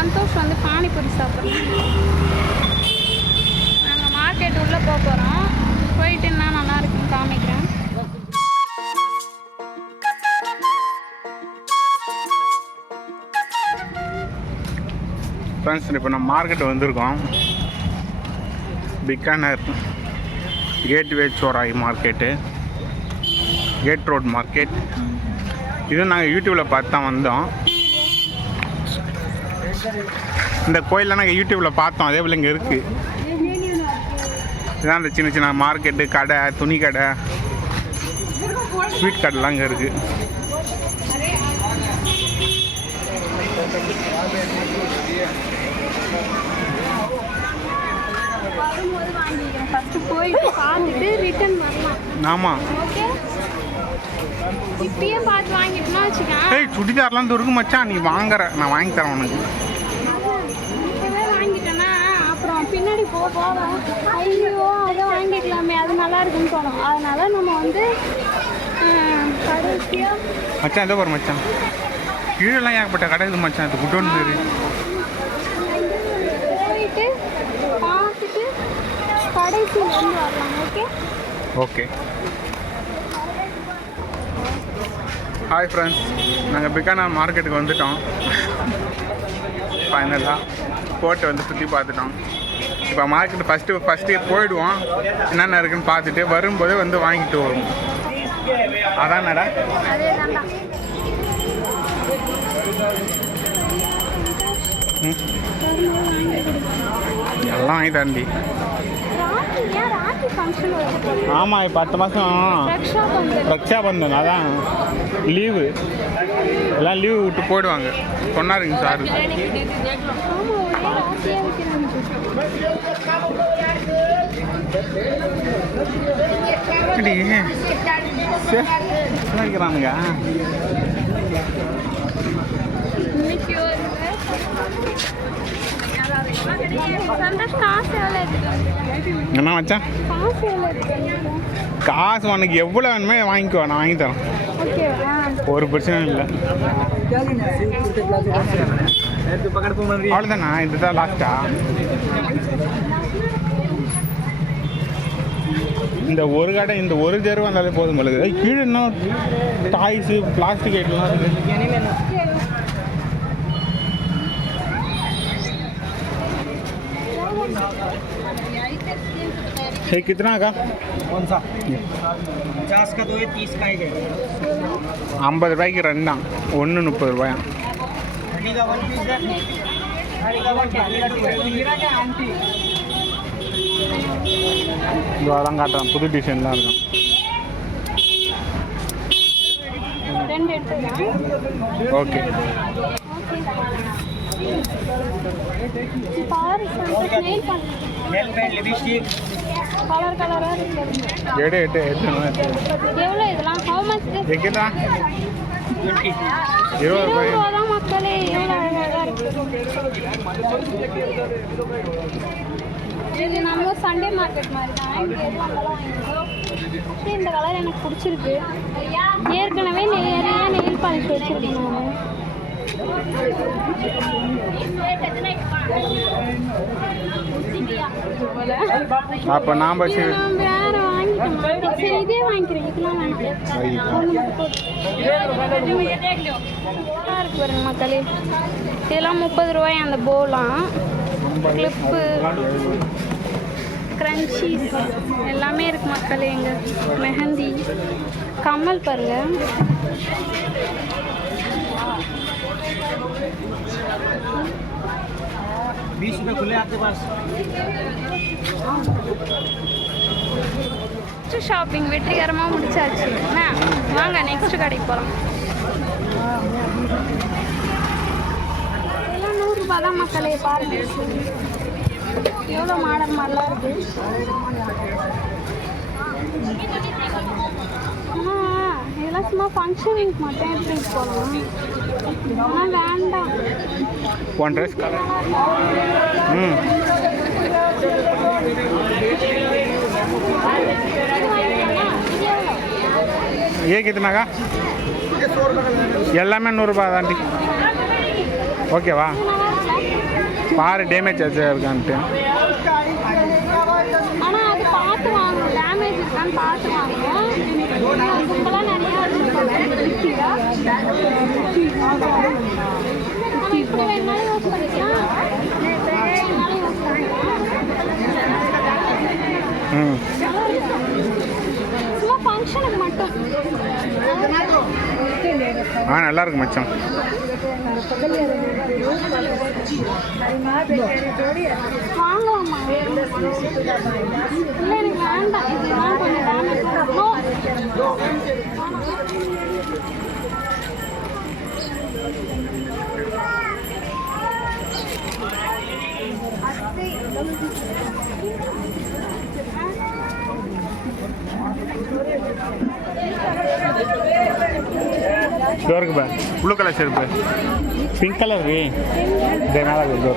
சந்தோஷ் வந்து பானிபூரி சாப்பிட்றோம். நாங்கள் மார்க்கெட் உள்ளே போக போகிறோம். போயிட்டு என்ன நல்லா இருக்குன்னு காமிக்கிறேன். ஃப்ரெண்ட்ஸ், இப்போ நம்ம மார்க்கெட் வந்திருக்கோம். பிகானர் கேட்வே சோராய் மார்க்கெட்டு, கேட் ரோட் மார்க்கெட். இதுவும் நாங்கள் யூடியூப்பில் பார்த்து தான் வந்தோம். இந்த கோயிலில் நாங்கள் யூடியூப்பில் பார்த்தோம், அதே போல் இங்கே இருக்குது. இதுதான் இந்த சின்ன சின்ன மார்க்கெட்டு, கடை, துணி கடை, ஸ்வீட் கடைலாம் இங்கே இருக்குது. ஆமாம், இப்பயே பார்த்து வாங்கிட்டோம்னா வச்சுக்கேன். ஏய், சுடிதார்லாம் இருக்கு மச்சான், நீ வாங்குற, நான் வாங்கி தரேன் உனக்கு. இப்பவே வாங்கிட்டேன்னா அப்புறம் பின்னாடி போவோம், ஐயோ அதை வாங்கிக்கலாமே, அது நல்லா இருக்குன்னு தோணும். அதனால நம்ம வந்து கடைசியாக மச்சான் இதோ பாரு மச்சான், கீழெல்லாம் ஏகப்பட்ட கடை இது மச்சான். இது குட்டோன்னு பேர். போயிட்டு பார்த்துட்டு கடைசியில் வந்து வரலாம். Okay okay. ஹாய் ஃப்ரெண்ட்ஸ், நாங்கள் பிகானர் மார்க்கெட்டுக்கு வந்துட்டோம். ஃபைனலாக போட்டு வந்து சுற்றி பார்த்துட்டோம். இப்போ மார்க்கெட்டு ஃபஸ்ட்டு போயிடுவோம், என்னென்ன இருக்குன்னு பார்த்துட்டு வரும்போதே வந்து வாங்கிட்டு வருவோம். அதானடா? எல்லாம் வாங்கி தாண்டி. ஆமாம், இப்போ அடுத்த மாதம் ரக்ஷாபந்தன், அதான் லீவு. எல்லாம் லீவு விட்டு போயிடுவாங்க சொன்னாருங்க சார். வைக்கிறானுங்க. என்ன மச்சான், காசு உனக்கு எவ்வளோ வேணுமே வாங்கிக்கோ, நான் வாங்கி தரேன், ஒரு பிரச்சனை இல்லை. அவ்வளோதானா? இதுதான் லாஸ்ட்டா? இந்த ஒரு கடை, இந்த ஒரு தெருவு வந்தாலே போதும் உங்களுக்கு. கீழே இன்னும் டாய்ஸு, பிளாஸ்டிக் ஐட்டம்லாம் இருக்குது. कितना का? कौन सा? 50 का 2 है, 30 का है। 50 ரூபாய்க்கு ரெண்டா, 1 30 ரூபாயா? இதெல்லாம் காட்டுறேன், புது டிசைன்லாம் இருக்கும். ஓகே. இது நம்ம சண்டே மார்க்கெட் மாதிரி தான். இந்த கலர் எனக்கு பிடிச்சிருக்கு. ஏற்கனவே நிறைய நெயில் பாலிஷ் வச்சிருக்கேன் நான். அப்போ நாம் வேற வாங்கிட்டோம். சரி, இதே வாங்கிக்கிறேன். இதெல்லாம் பாருங்க மக்களே, இதெல்லாம் 30 ரூபாய். அந்த போலாம், கிளிப்பு, கிரன்ச்சீஸ் எல்லாமே இருக்கு மக்களே. எங்க மெஹந்தி, கம்மல் பாருங்க. ஷாப்பிங் வெற்றிகரமாக முடிச்சாச்சு. வாங்க நெக்ஸ்ட் கடைக்கு போகலாம். எல்லாம் 100 ரூபாய் தான் மக்களே. பாருங்க எவ்வளோ மாடல் மாதிரிலாம் இருக்கு. இதெல்லாம் சும்மா ஃபங்க்ஷனுக்கு மட்டும் எடுத்துகிட்டு போகலாம். ஆனால் வேண்டாம். One dress colour. ये कितना का? எல்லாமே 100 ரூபாய் தாண்டி. ஓகேவா? பாரு டேமேஜ் ஆச்சா இருக்கான்ட்டு. ஆனால் அது பார்த்து வாங்கணும், டேமேஜ் இருக்கான்னு பார்த்து வாங்கணும். கும்பலாக நிறையா நம்ம இப்படி வேணாலும் யூஸ் பண்ணிக்கலாம், வேணாலும் யூஸ் பண்ணிக்கலாம். சும்மா ஃபங்க்ஷனுக்கு மட்டும். நல்லா இருக்கு மச்சான். வாங்கலாமா? இல்லை எனக்கு வேண்டாம், இதுதான் கொஞ்சம் டேமேஜ். இருக்கு பா, ப்ளூ கலர் செருப்பு, பிங்க் கலர் இது மேலே இருக்கு.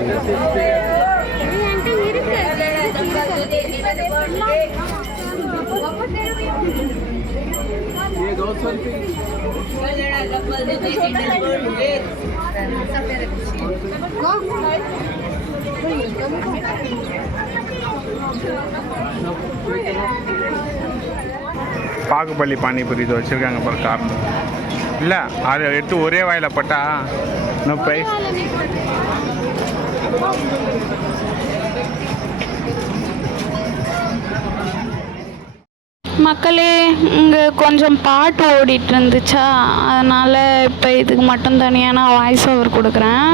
பாகுபலி பானிபூரி இது வச்சுருக்காங்க பாரு காரணம். இல்லை அதை எடுத்து ஒரே வாயில் பட்டா நோ ப்ரைஸ். மக்களே, இங்கே கொஞ்சம் பாட்டு ஓடிட்டு இருந்துச்சா, அதனால் இப்போ இதுக்கு மட்டும் தனியாக நான் வாய்ஸ் ஓவர் கொடுக்குறேன்.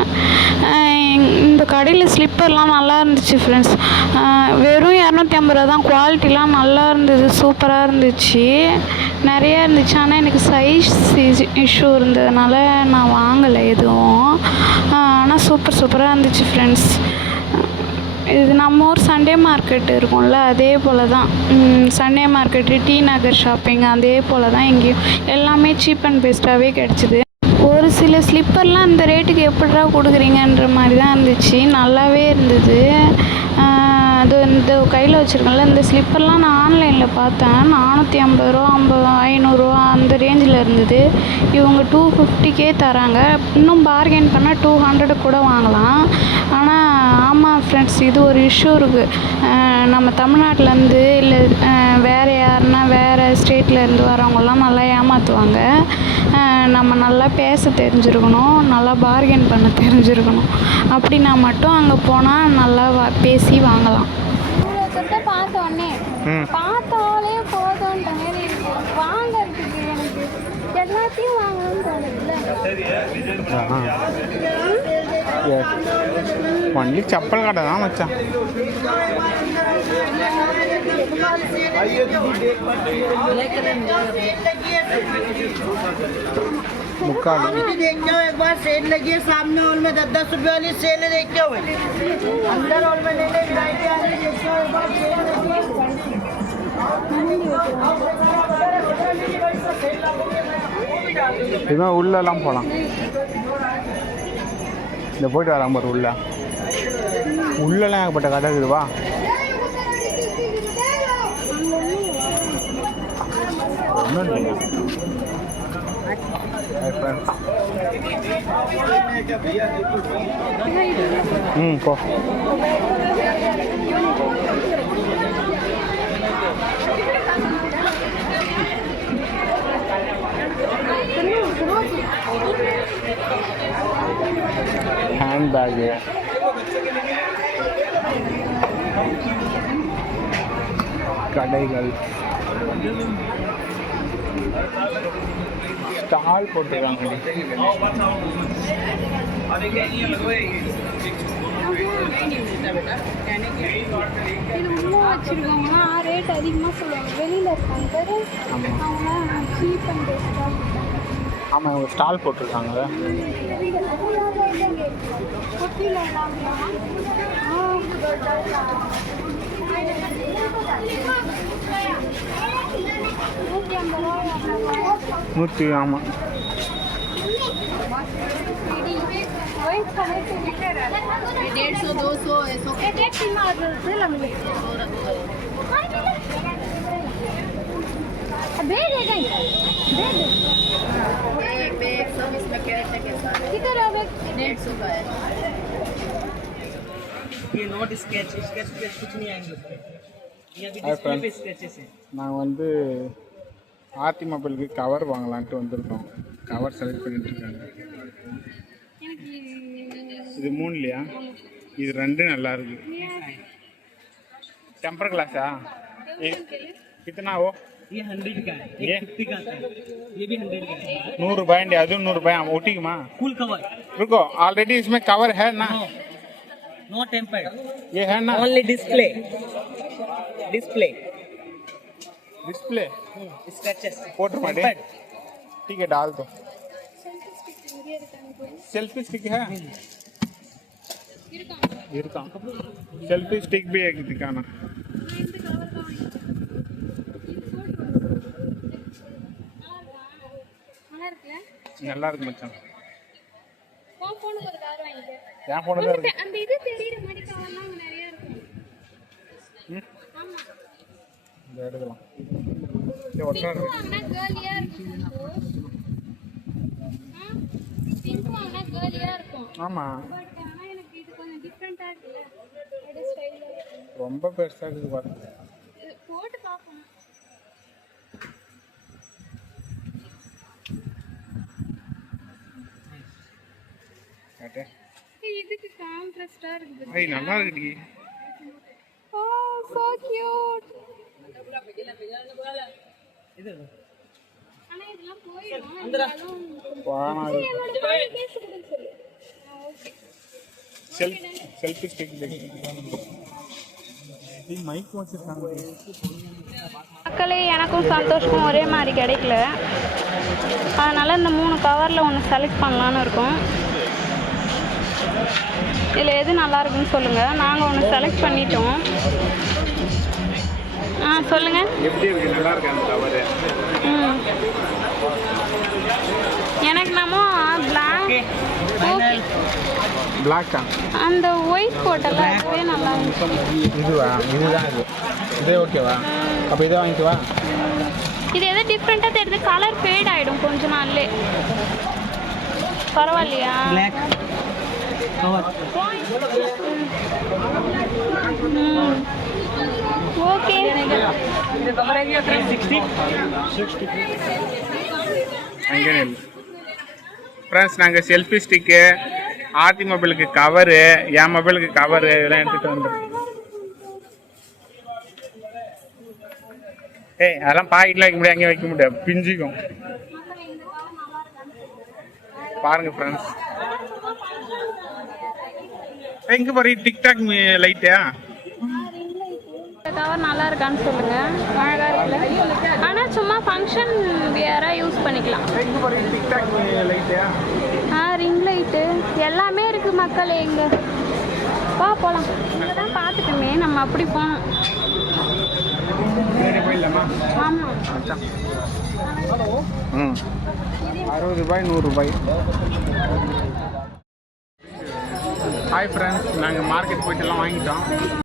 இந்த கடையில் ஸ்லிப்பர்லாம் நல்லா இருந்துச்சு ஃப்ரெண்ட்ஸ். வெறும் 250 ரூபா தான், குவாலிட்டிலாம் நல்லா இருந்தது, சூப்பராக இருந்துச்சு, நிறையா இருந்துச்சு. ஆனால் எனக்கு சைஸ் இஷ்யூ இருந்ததுனால நான் வாங்கலை எதுவும். ஆனால் சூப்பராக இருந்துச்சு ஃப்ரெண்ட்ஸ். இது நம்ம ஊர் சண்டே மார்க்கெட் இருக்கும்ல, அதே போல் தான். சண்டே மார்க்கெட்டு, டி நகர் ஷாப்பிங், அதே போல் தான் இங்கேயும் எல்லாமே சீப் அண்ட் பெஸ்ட்டாகவே கிடச்சிது. ஒரு சில ஸ்லிப்பர்லாம் இந்த ரேட்டுக்கு எப்படிடா கொடுக்குறீங்கன்ற மாதிரி தான் இருந்துச்சு, நல்லாவே இருந்தது. அது இந்த கையில் வச்சுருக்கேன்ல, இந்த ஸ்லிப்பர்லாம் நான் ஆன்லைனில் பார்த்தேன், 450 ரூபா, 500 ரூபா அந்த ரேஞ்சில் இருந்தது. இவங்க 250க்கே தராங்க. இன்னும் பார்கெயின் பண்ணால் 200 கூட வாங்கலாம். ஆனால் ஆமாம் ஃப்ரெண்ட்ஸ், இது ஒரு இஷ்யூ இருக்குது. நம்ம தமிழ்நாட்டிலேருந்து இல்லை வேறு யாருன்னா வேறு ஸ்டேட்லேருந்து வரவங்கெல்லாம் நல்லா ஏமாற்றுவாங்க. நம்ம நல்லா பேச தெரிஞ்சிருக்கணும், நல்லா பார்கெயின் பண்ண தெரிஞ்சிருக்கணும். அப்படின்னா மட்டும் அங்கே போனால் நல்லா பேசி வாங்கலாம். பார்த்த உடனே பார்த்தாலே போதும்ன்ற மாதிரி வாங்கிறதுக்கு எனக்கு எல்லாத்தையும் வாங்கணும்னு தோணுதுல்ல. ஒன்லி செப்பல் கடை தான் மச்சான். मुकाल देखते हो एक बार सेल लगी है सामने हॉल में 10-10 रुपए वाली सेल है, देखते हो अंदर हॉल में लेने देखते हो एक बार सेल लगी है. இதுதான் உள்ளெல்லாம் போகலாம். இந்த போய்ட்டு வரலாம் பாரு, உள்ளெல்லாம் ஏகப்பட்ட கடை இருக்குதுவா. ஒன்றும் இல்லைங்க. போ. ஹேண்ட் பேகு, கடைகள், ஸ்டால் போட்டுருக்காங்க. இது உள்ள வச்சிருக்கவங்கன்னா ரேட் அதிகமாக சொல்லுவாங்க, வெளியில் இருக்காங்க அவங்க சீப் அண்ட் பெஸ்ட்டாக. ஆமாம், ஒரு ஸ்டால் போட்டிருக்காங்க. நூற்றி ஆமாம். किधर है? 150 का है. ये नोट स्केच स्केच पे कुछ नहीं आएंगे ये अभी Hi, डिस्प्ले पे friends. स्केचेस हैं நாங்கள் வந்து ஆர்த்தி மொபைலுக்கு கவர் வாங்கலான்ட்டு வந்திருக்கோம். கவர் செலக்ட் பண்ணிட்டு இருக்காங்க. இது 3 இல்லையா? இது 2 நல்லா இருக்கு. टेम्पर ग्लासा कितना वो ये 100 का है ये? 50 का आता है ये भी 100 का है 100 रुपये अंडी अदू 100 रुपये ओटी माँ फुल कवर रुको ऑलरेडी इसमें कवर है ना नो टेम्पर्ड ये है ना only display display display sketches photo मारे ठीक है डाल दो सेल्फी स्टिक है सेल्फी स्टिक भी एक दिखाना நல்லா இருக்கு மச்சான் என் போன் தான் இருக்கு அந்த இது தெரியற மாதிரி கவர்லாம் அங்க நிறைய இருக்கும். ஆமா. இந்த எடுக்கலாம் இது ஒட்டா இருக்கு ஆனா கேர்லியா இருக்கும். பிங்க் ஆனா கேர்லியா இருக்கும். ஆமா பட் ஆனா எனக்கு இது கொஞ்சம் டிஃபரண்டா இருக்குல்ல. அது ஸ்டைலா இருக்கு. ரொம்ப பெருசா இருக்குது பாருங்க போட்டு பாப்போம். காட்டு இதுக்கு கான்ட்ராஸ்டா இருக்கு. ஐய் நல்லா இருக்குடி ஓ சோ கியூட். इधर ஆனா இதெல்லாம் போயிடும். இருந்தாலும் வானா என்னோட பையன் கேஸ் கொடுன்னு சொல்லு. ஓகே. செல்ஃபி ஸ்டிக் இது மைக் வச்சிருக்காங்க மக்களே எனக்கும் சந்தோஷமும் ஒரே மாதிரி கிடைக்கல, அதனால் இந்த 3 கவரில் ஒன்று செலக்ட் பண்ணலான்னு இருக்கோம். இதில் எது நல்லா இருக்குன்னு சொல்லுங்கள். நாங்கள் ஒன்று செலக்ட் பண்ணிட்டோம். சொல்லுங்கள். எப்படி இருக்கு நல்லா இருக்கு அந்த கவர் எனக்கு நம்ம பிளாக்கா அந்த ஒயிட் போட்டெல்லாம் அதுவே நல்லா இருந்துச்சு. இதுவா இதுதான் இது இதே ஓகேவா அப்போ இதை வாங்கிக்குவா இது எதோ டிஃப்ரெண்ட்டாக தெரியுது. கலர் ஃபேட் ஆகிடும் கொஞ்ச நாள்லே. பரவாயில்லையா? Black cover okay. ये कवर है ये 360 அங்கே இல்லை ஃப்ரெண்ட்ஸ் நாங்கள் செல்ஃபி ஸ்டிக்கு ஆர்த்தி மொபைலுக்கு கவரு என் மொபைலுக்கு கவரு இதெல்லாம் எடுத்துகிட்டு வந்துடும். ஏய் அதெல்லாம் பாக்கெட்டில் வைக்க முடியாது, அங்கே வைக்க முடியாது, பிஞ்சிக்கும். பாருங்க ஃப்ரெண்ட்ஸ் எங்கே போகிறீ டிக்டாக் லைட்டா கவர் நல்லா இருக்கான்னு சொல்லுங்க. அழகாக இருக்குல்ல, ஆனால் சும்மா ஃபங்க்ஷன் வியராக யூஸ் பண்ணிக்கலாம். எங்கே போகிறீ டிக்டாக் லைட்டா ரிங் லைட்டு எல்லாமே இருக்குது மக்களே. இங்கே போகலாம். இங்கே தான் பார்த்துட்டுமே நம்ம அப்படி போனோம். போயிடலாமா ஆமாம். ம் 60 ரூபாய் 100 ரூபாய். ஹாய் ஃப்ரெண்ட்ஸ் நாங்கள் மார்க்கெட் போயிட்டு எல்லாம் வாங்கிட்டோம்.